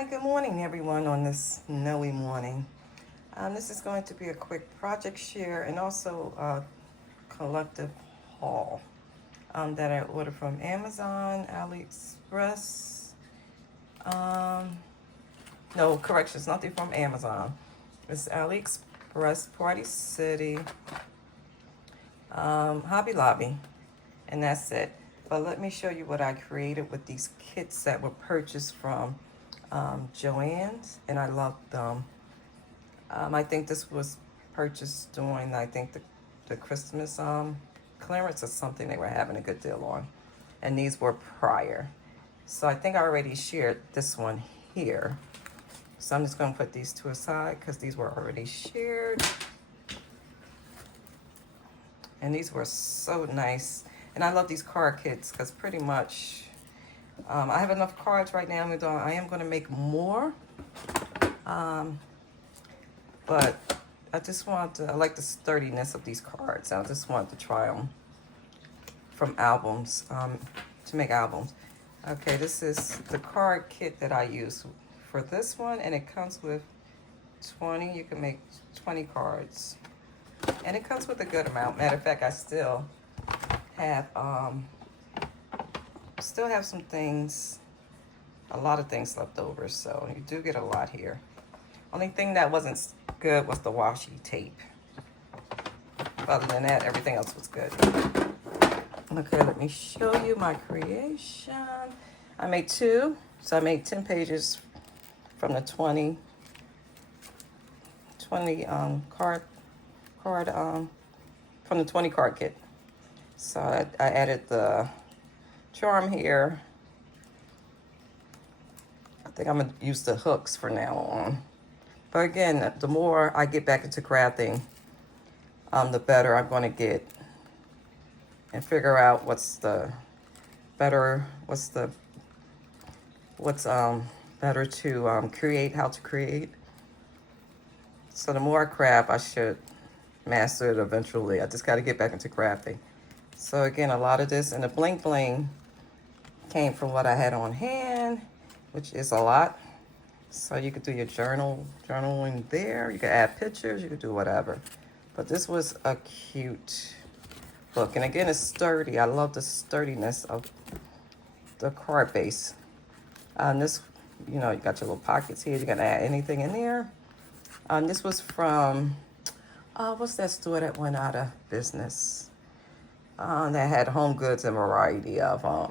Hi, good morning, everyone, on this snowy morning. This is going to be a quick project share and also a collective haul that I ordered from Amazon, AliExpress. Um, no, corrections, nothing from Amazon. It's AliExpress, Party City, Hobby Lobby, and that's it. But let me show you what I created with these kits that were purchased from Joann's, and I love them. I think this was purchased during, I think, the Christmas clearance or something they were having a good deal on. And these were prior. So I think I already shared this one here. So I'm just going to put these two aside because these were already shared. And these were so nice. And I love these card kits because pretty much I have enough cards right now. I am going to make more. But I like the sturdiness of these cards. I just wanted to try them from albums, to make albums. Okay, this is the card kit that I use for this one, and it comes with 20. You can make 20 cards. And it comes with a good amount. Matter of fact, I have still have some things, a lot of things left over, so you do get a lot here. Only thing that wasn't good was the washi tape. Other than that, everything else was good. Okay, let me show you my creation. I made two, so I made 10 pages from the 20 card from the 20 card kit. So I added the charm here. I think I'm gonna use the hooks for now on. But again, the more I get back into crafting, the better I'm going to get and figure out what's better to create, how to create. So the more I craft, I should master it eventually. I just got to get back into crafting. So again, a lot of this, and the bling bling came from what I had on hand, which is a lot. So you could do your journaling there. You could add pictures. You could do whatever. But this was a cute book. And again, it's sturdy. I love the sturdiness of the card base. This, you got your little pockets here. You can add anything in there. This was from, what's that store that went out of business? That had Home Goods and variety of, I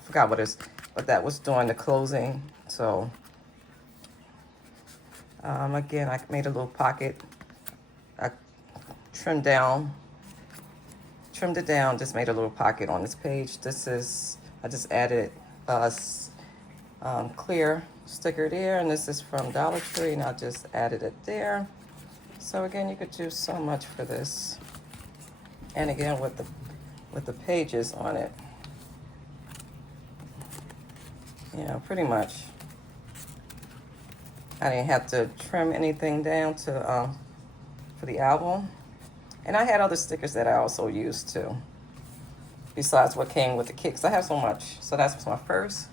forgot what that was during the closing. So, again, I made a little pocket. I trimmed it down, just made a little pocket on this page. I just added a clear sticker there, and this is from Dollar Tree, and I just added it there. So again, you could do so much for this. And again, with the pages on it. Pretty much. I didn't have to trim anything down for the album. And I had other stickers that I also used too, besides what came with the kit. I have so much. So that's my first.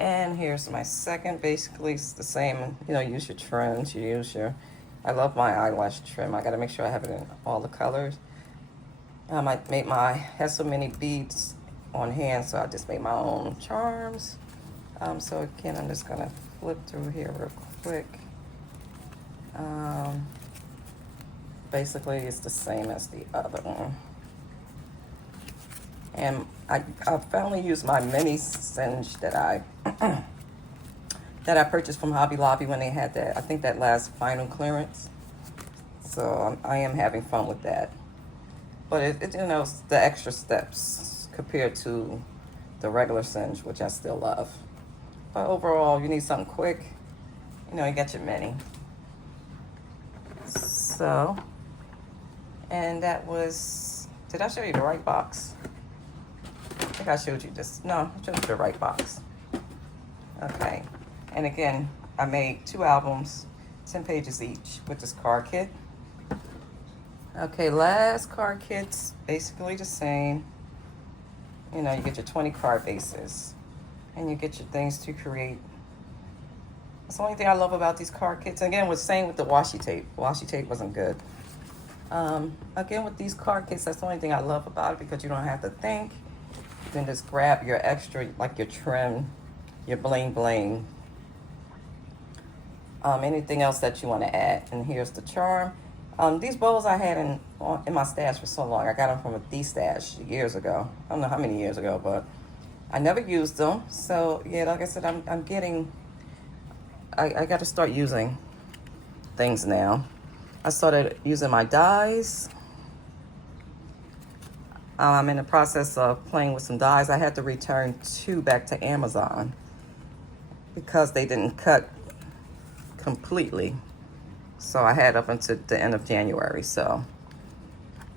And here's my second. Basically, it's the same. Use your trims. I love my eyelash trim. I got to make sure I have it in all the colors. I had so many beads on hand, so I just made my own charms. So again, I'm just gonna flip through here real quick. Basically, it's the same as the other one. And I finally used my mini cinch that I purchased from Hobby Lobby when they had that. I think that last final clearance. So I am having fun with that. But it's the extra steps compared to the regular cinch, which I still love. But overall, you need something quick. You got your mini. So, and that was, did I show you the right box? I think I showed you this. No, I showed you the right box. Okay. And again, I made 2 albums, 10 pages each with this card kit. Okay, last card kit's basically the same. You get your 20 card bases. and you get your things to create. That's the only thing I love about these card kits. And again, was same with the washi tape. Washi tape wasn't good. Again, with these card kits, that's the only thing I love about it, because you don't have to think. You can just grab your extra, like your trim, your bling bling, anything else that you want to add. And here's the charm. These bowls I had in my stash for so long. I got them from a D-stash years ago. I don't know how many years ago, but I never used them. So yeah, like I said, I'm getting. I got to start using things now. I started using my dies. I'm in the process of playing with some dies. I had to return 2 back to Amazon because they didn't cut completely. So I had up until the end of January. So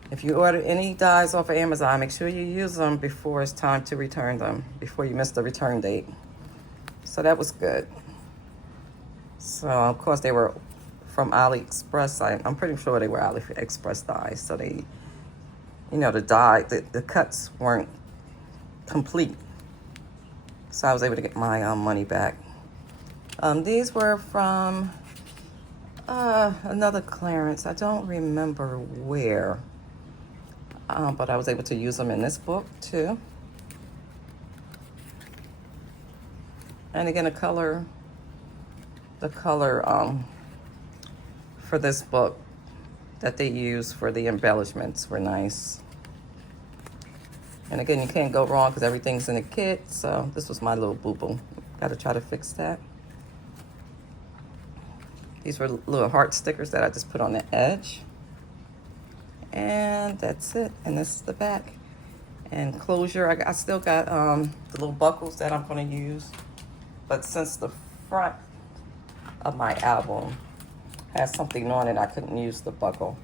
if you order any dies off of Amazon, make sure you use them before it's time to return them, before you miss the return date. So that was good. So of course they were from AliExpress. I'm pretty sure they were AliExpress dies. So they, you know, the cuts weren't complete. So I was able to get my money back. These were from another clearance. I don't remember where. But I was able to use them in this book too. And again, the color for this book that they use for the embellishments were nice. And again, you can't go wrong because everything's in the kit. So this was my little boo-boo. Got to try to fix that. These were little heart stickers that I just put on the edge. And that's it. And this is the back. And closure, I still got the little buckles that I'm going to use. But since the front of my album has something on it, I couldn't use the buckle.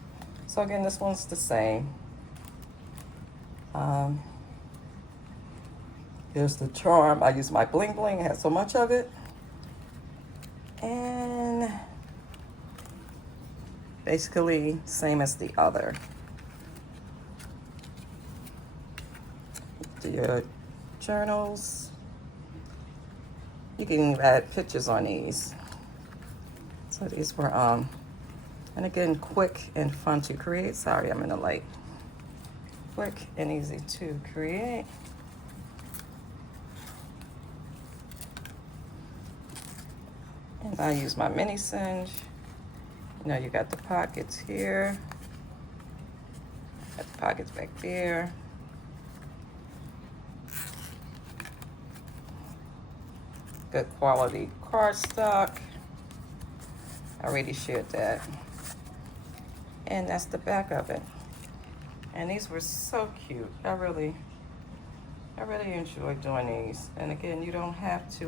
So again, this one's the same. Here's the charm. I use my bling bling. It has so much of it. And basically same as the other. Your journals. You can add pictures on these. So these were and again, quick and fun to create. Sorry, I'm in the light. Quick and easy to create. And I use my mini cinch. You know, you got the pockets here. Got the pockets back there. Good quality cardstock. I already shared that. And that's the back of it. And these were so cute. I really enjoyed doing these. And again, you don't have to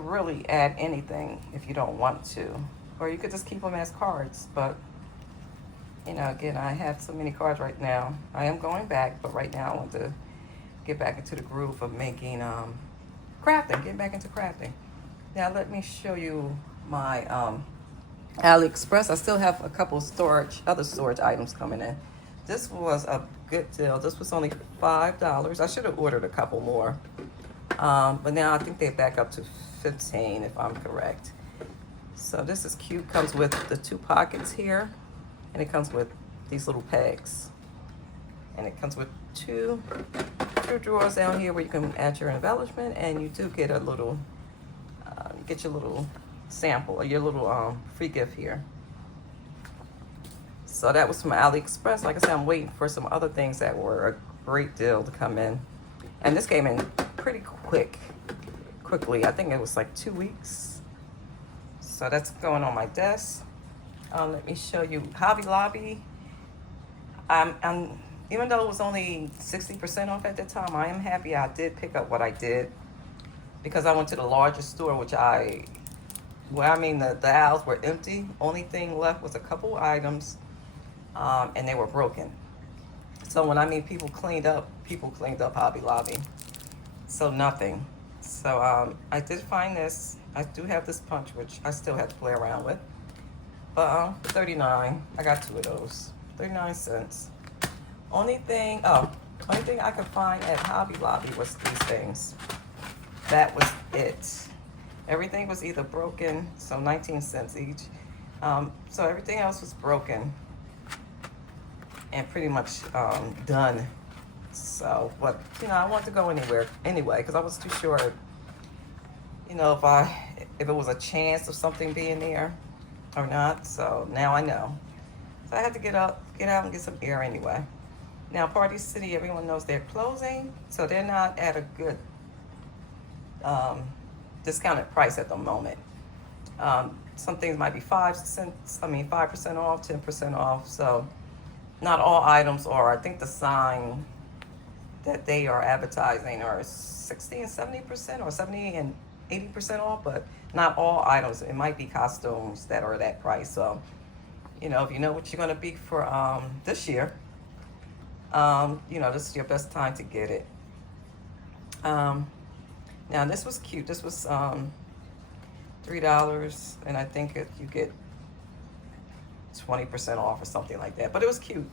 really add anything if you don't want to. Or you could just keep them as cards. But you know, again, I have so many cards right now. I am going back, but right now I want to get back into the groove of making crafting, get back into crafting. Now let me show you my AliExpress. I still have a couple other storage items coming in. This was a good deal. This was only $5. I should have ordered a couple more. But now I think they're back up to $15 if I'm correct. So this is cute. Comes with the 2 pockets here. And it comes with these little pegs. And it comes with two drawers down here where you can add your embellishment, and you do get a little, get your little sample or your little free gift here. So that was from AliExpress. Like I said, I'm waiting for some other things that were a great deal to come in, and this came in pretty quickly. I think it was like 2 weeks. So that's going on my desk. Let me show you Hobby Lobby. Even though it was only 60% off at the time, I am happy I did pick up what I did, because I went to the larger store, the aisles were empty. Only thing left was a couple items, and they were broken. So when I mean people cleaned up Hobby Lobby. So nothing. So I did find this. I do have this punch, which I still have to play around with. But $39, I got 2 of those, 39 cents. Only thing, Only thing I could find at Hobby Lobby was these things. That was it. Everything was either broken, so 19 cents each. So everything else was broken and pretty much done. So, but I wanted to go anywhere anyway because I was too sure, if it was a chance of something being there or not. So now I know. So I had to get out and get some air anyway. Now, Party City, everyone knows they're closing, so they're not at a good um, discounted price at the moment. Some things might be 5 cents, 5% off, 10% off. So not all items are. I think the sign that they are advertising are 60 and 70% or 70 and 80% off, but not all items. It might be costumes that are that price. So, if you know what you're going to be for this year, this is your best time to get it. Now, this was cute. This was $3, and I think you get 20% off or something like that. But it was cute.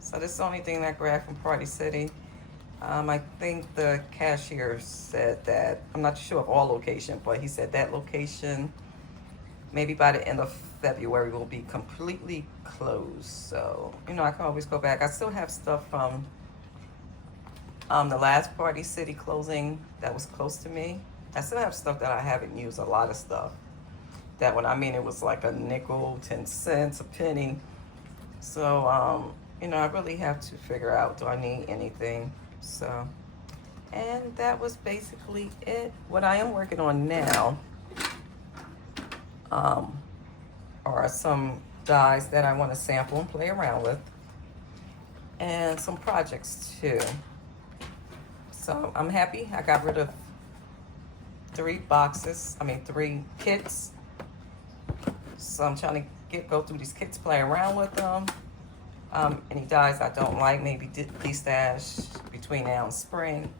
So this is the only thing that I grabbed from Party City. I think the cashier said that, I'm not sure of all location, but he said that location, maybe by the end of February, will be completely closed. So, I can always go back. I still have stuff from the last Party City closing that was close to me. I still have stuff that I haven't used, a lot of stuff. That when it was like a nickel, 10 cents, a penny. So, I really have to figure out, do I need anything? So, and that was basically it. What I am working on now are some dyes that I want to sample and play around with, and some projects too. So I'm happy I got rid of 3 kits. So I'm trying to go through these kits, play around with them. Any dyes I don't like, maybe destash between now and spring.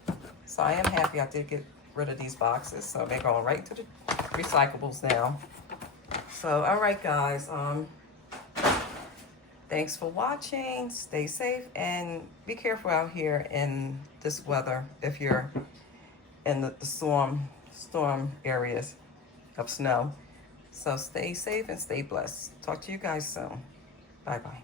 So I am happy I did get rid of these boxes. So they're going right to the recyclables now. So, all right, guys. Thanks for watching. Stay safe and be careful out here in this weather if you're in the storm areas of snow. So stay safe and stay blessed. Talk to you guys soon. Bye-bye.